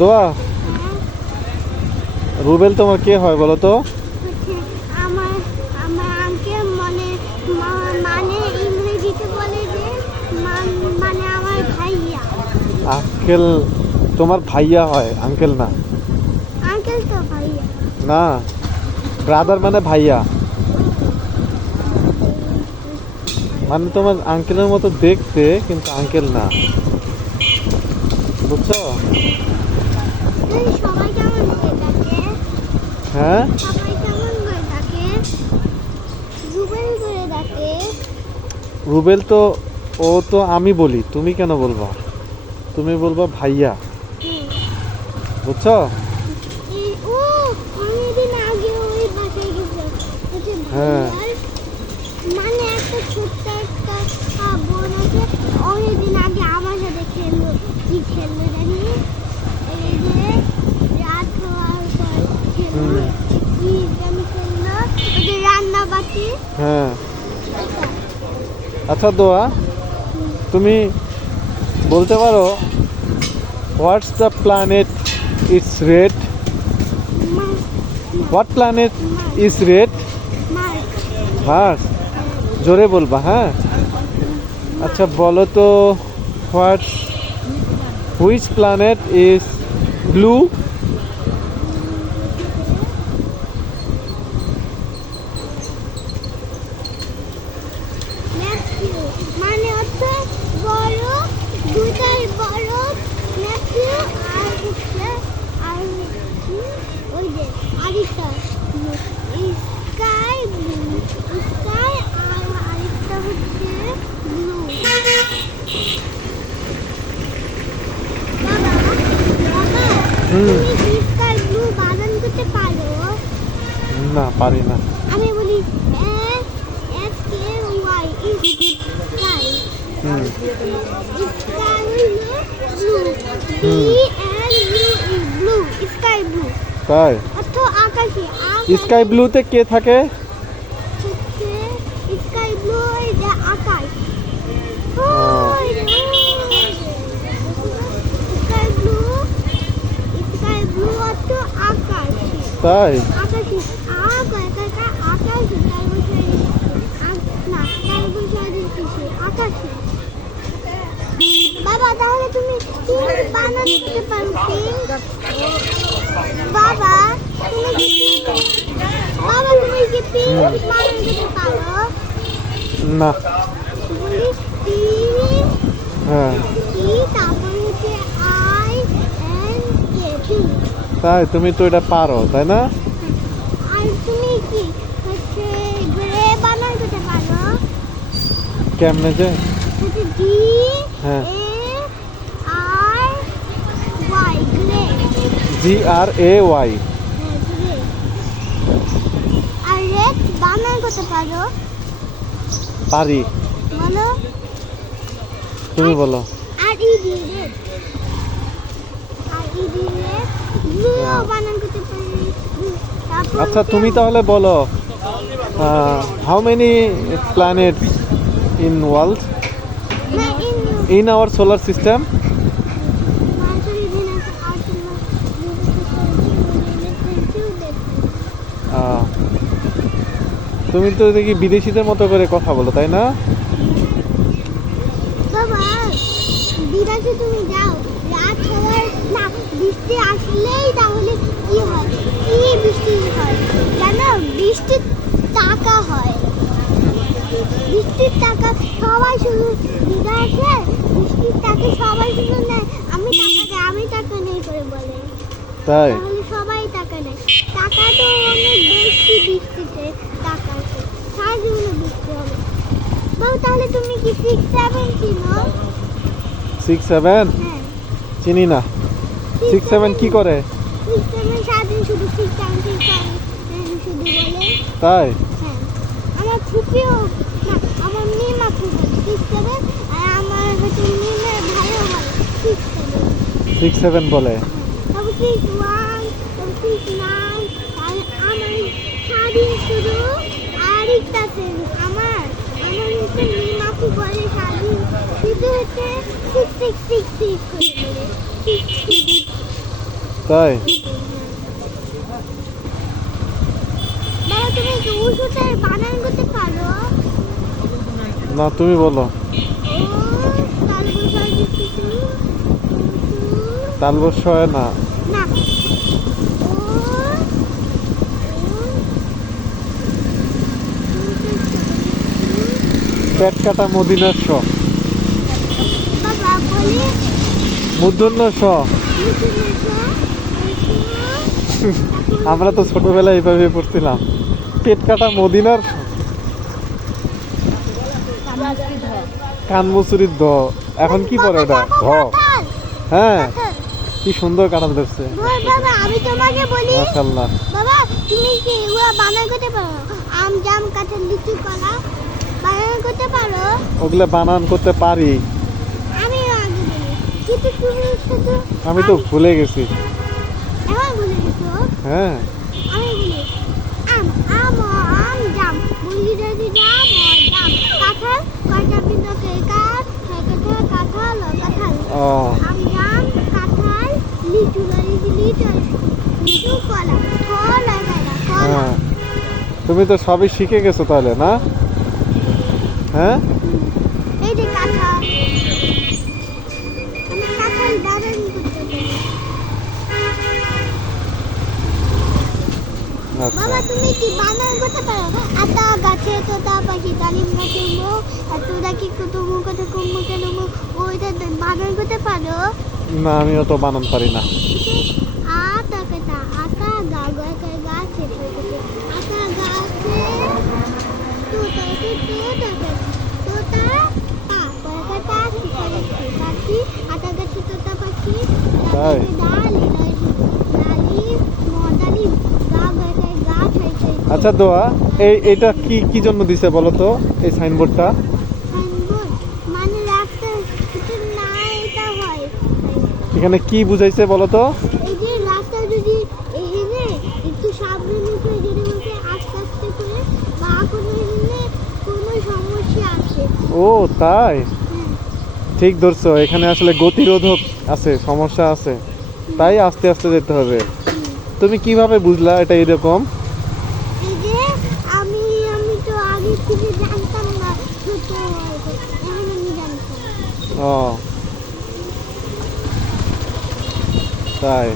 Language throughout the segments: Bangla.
দোয়া, রুবেল তোমার কে হয় বলো তো? আমার আমার আঙ্কেল মানে ইংরেজিতে বলে যে মানে আমার ভাইয়া। আঙ্কেল তোমার ভাইয়া হয়, আঙ্কেল না। আঙ্কেল তো ভাইয়া না, ব্রাদার মানে ভাইয়া, মানে তোমার আঙ্কেলের মতো দেখতে কিন্তু আঙ্কেল না, বুঝছো? সবাই কেমন করে ডাকে? হ্যাঁ, সবাই কেমন করে ডাকে? রুবেল করে ডাকে। রুবেল তো, ও তো আমি বলি, তুমি কেন বলবা? তুমি বলবা ভাইয়া, বুঝছো? ও অনেকদিন আগে ওই বাসায় গেছিলাম, হচ্ছে হ্যাঁ। ভাইয়ার মানে একটা ছোট্ট একটা বোন আছে। অনেকদিন আগে আমার সাথে খেললো, কি খেললো জানি, এই যে রাত হওয়ার পর খেললো, কি জানি খেললো, ওই যে রান্না বাটি। হ্যাঁ, আচ্ছা দোয়া, তুমি বলতে পারো what's the planet is red? What planet is red? Mars. জোরে বলবা, হ্যাঁ? আচ্ছা বলো তো, what's which planet is blue? মানে হচ্ছে বড়, দুটাই বড় নেপিউ, আর হচ্ছে আর ওই যে আরেকটা স্কাই স্কাই, আর আরেকটা হচ্ছে ব্লু। বাবা বাবা, হুম, তুমি কি স্কাই ব্লু বানান করতে পারো? না পারি না। আমি বলি SKY স্কাই, হুম, স্কাই হলো ব্লু, হুম, ব্লু, স্কাই ব্লু তাই? অর্থ আকাশে। স্কাই ব্লুতে কে থাকে? হচ্ছে স্কাই ব্লু, এই যে আকাশ, আহ, স্কাই ব্লু, স্কাই ব্লু অর্থ আকাশ। তাই? আকাশে আকাশে না, আকাশে। বাবা তাহলে তুমি পিঙ্ক বানাতে পারো? পিঙ্ক বাবা, তুমি কি বাবা তুমি কি পিঙ্ক বানাতে পারো? না। বলি পি, হ্যাঁ, পি তারপর হচ্ছে INK, পিঙ্ক। তাই? তুমি তো এটা পারো, তাই না? আর তুমি কি হচ্ছে গ্রে বানাতে পারো? কেমনে যে? হচ্ছে হ্যাঁ, GRAY, গ্রে। GRAY। হ্যাঁ, গ্রে। আর রেড বানান করতে পারো? পারি। বলো। তুমি বলো। RED, red. RED, red. Blue বানান করতে পারি। তারপর আচ্ছা তুমি তাহলে বলো, how many planet in world, না in in our solar system? Mercury দিন আছে আর্টুলা তুমি তো দেখি বিদেশিদের মতো করে কথা বলো, তাই না? বাবা বিরাশে তুমি যাও, রাত হওয়ার না বৃষ্টি আসলেই তাহলে কি হয়, কি বৃষ্টি হয় জানো? বৃষ্টির টাকা হয়, বৃষ্টির টাকা সবাই শুধু বিরাশে, বৃষ্টির টাকা সবাই শুধু নেয়, আমি টাকা নেই করে বলে, তাই? তাহলে সবাই টাকা নেয়। টাকা তো অনেক বেশি বৃষ্টিতে, টাকা আছে, সারা জীবনে বৃষ্টি হবে। বাবা তাহলে তুমি কি 6-7 চিনো? 6-7 হ্যাঁ, চিনি না। 6-7 কি করে? 6-7 সারাদিন শুধু 6-7 শুধু বলে। তাই? হ্যাঁ, আমার ফুপিও না, আমার মিমা ফুপি 6-7, আর আমার হচ্ছে মিমের ভাইও বলে 6-7। 6-7 বলে? তারপর 6-1, তারপর 6-9, আর আমার সারাদিন শুধু আরেকটা আছে, আমার হচ্ছে মিমা ফুপি বলে সারাদিন শুধু হচ্ছে 6-6-6-6 করে বলে, 6-6। তাই বাবা তুমি কি উঁচুটার বানান করতে পারো? না তুমি বলো। ও তাল বসাই দিচ্ছি তালবস্য হয় না। না ও পেট কাটা মদিনার স। বাবা বলি মূর্ধন্য স। আমরা তো ছোটবেলায় এইভাবে পড়ছিলাম, পেট কাটা মদিনার স। কান মুসুরির ধ। এখন কি পড়ে ওটা? ধ। হ্যাঁ, কি সুন্দর কাঁঠাল ধরছে। বাবা আমি তোমাকে বলি মাশাআল্লাহ। বাবা তুমি কি এগুলো বানান করতে পারো? আম জাম কাঁঠাল লিচু কলা বানান করতে পারো? ওগুলা বানান করতে পারি, আমি আগে বলি কিন্তু তুমি শুধু আমি তো ভুলে গেছি। এখন বলে দিছো হ্যাঁ, আমি বলি আম আম ও আম জাম বলি যদি জাম ও জাম কাঁঠাল কয়টা বিন্দুকে কাঠ কাঁঠাল কাঁঠাল ও কাঁঠাল ও আম জাম কাঁঠাল লিচু লিচু লিচু কলা কলা কলা হ্যাঁ, তুমি তো সবই শিখে গেছো তাহলে, না? হ্যাঁ, এই যে কাঁঠাল আমি কাঁঠাল বাগান করতে পারি। আচ্ছা। বাবা তুমি কি বানান করতে পারো? আতা গাছে তোতা পাখি ডালিম গাছে মো আর তোরা কি কুতুমু কথা কুমু কেন মো ওইটা বানান করতে পারো? না, আমি অত বানান পারি না। আতা কথা আতা গাছে গাছে আতা গাছে তোতা তোতা পা পা পাখি পাখি আতা গাছে তোতা পাখি তাই? ডালিম ডালিম ডালিম গা গাছে গাছ হয়েছে আচ্ছা দোয়া, এইটা কি কি জন্য দিছে বলো তো, এই সাইনবোর্ডটা? সাইনবোর্ড মানে রাস্তা কিছু না এটা হয় এখানে কি বুঝাইছে বলো তো? এই যে রাস্তা যদি এই যে একটু সাবধানে করে যদি বলতে আস্তে আস্তে করে বা কোনো এলে কোনো সমস্যা আছে ও তাই, হ্যাঁ ঠিক ধরছো। এখানে আসলে গতিরোধক আছে, সমস্যা আছে, তাই আস্তে আস্তে যেতে হবে। তুমি কিভাবে বুঝলা এটা এরকম? এই যে আমি আমি তো আগে থেকে জানতাম না ছোট এখন আমি জানতাম ও তাই,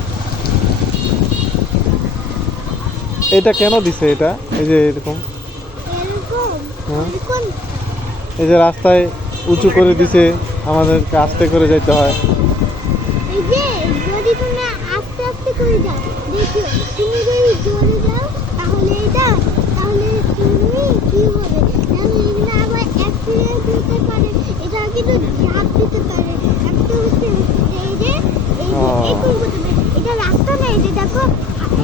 এটা কেন দিছে এটা? এই যে এরকম, এরকম হ্যাঁ। এরকম এই যে রাস্তায় উঁচু করে দিছে, আমাদেরকে আস্তে করে যেতে হয়। এই যে যদি তুমি আস্তে আস্তে করে যাও দেখো তুমি যদি জোরে যাও তাহলে এটা তাহলে তুমি কি হবে তাহলে এগুলো আবার অ্যাক্সিডেন্ট হতে পারে এটা কিন্তু ঝাঁপ দিতে পারে একটা হচ্ছে এই যে এরকম করতে পারে এটা রাস্তা না এই যে দেখো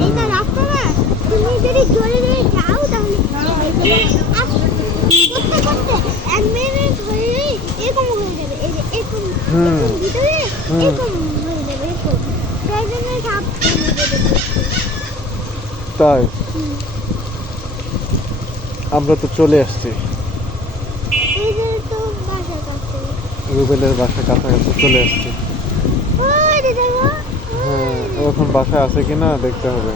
এটা রাস্তা না তুমি যদি জোরে জোরে যাও তাহলে করতে করতে 1 মিনিট হলেই এরকম হয়ে যাবে এই যে এরকম এরকম ভিতরে এরকম হয়ে যাবে এরকম তাই জন্য সাবধানে যেতে হবে। তাই আমরা তো চলে আসছি, এই যে তো বাসার কাছে রুবেলের বাসার কাছাকাছি চলে আসছি। ওই যে দেখো হ্যাঁ, ও এখন বাসায় আছে কিনা দেখতে হবে।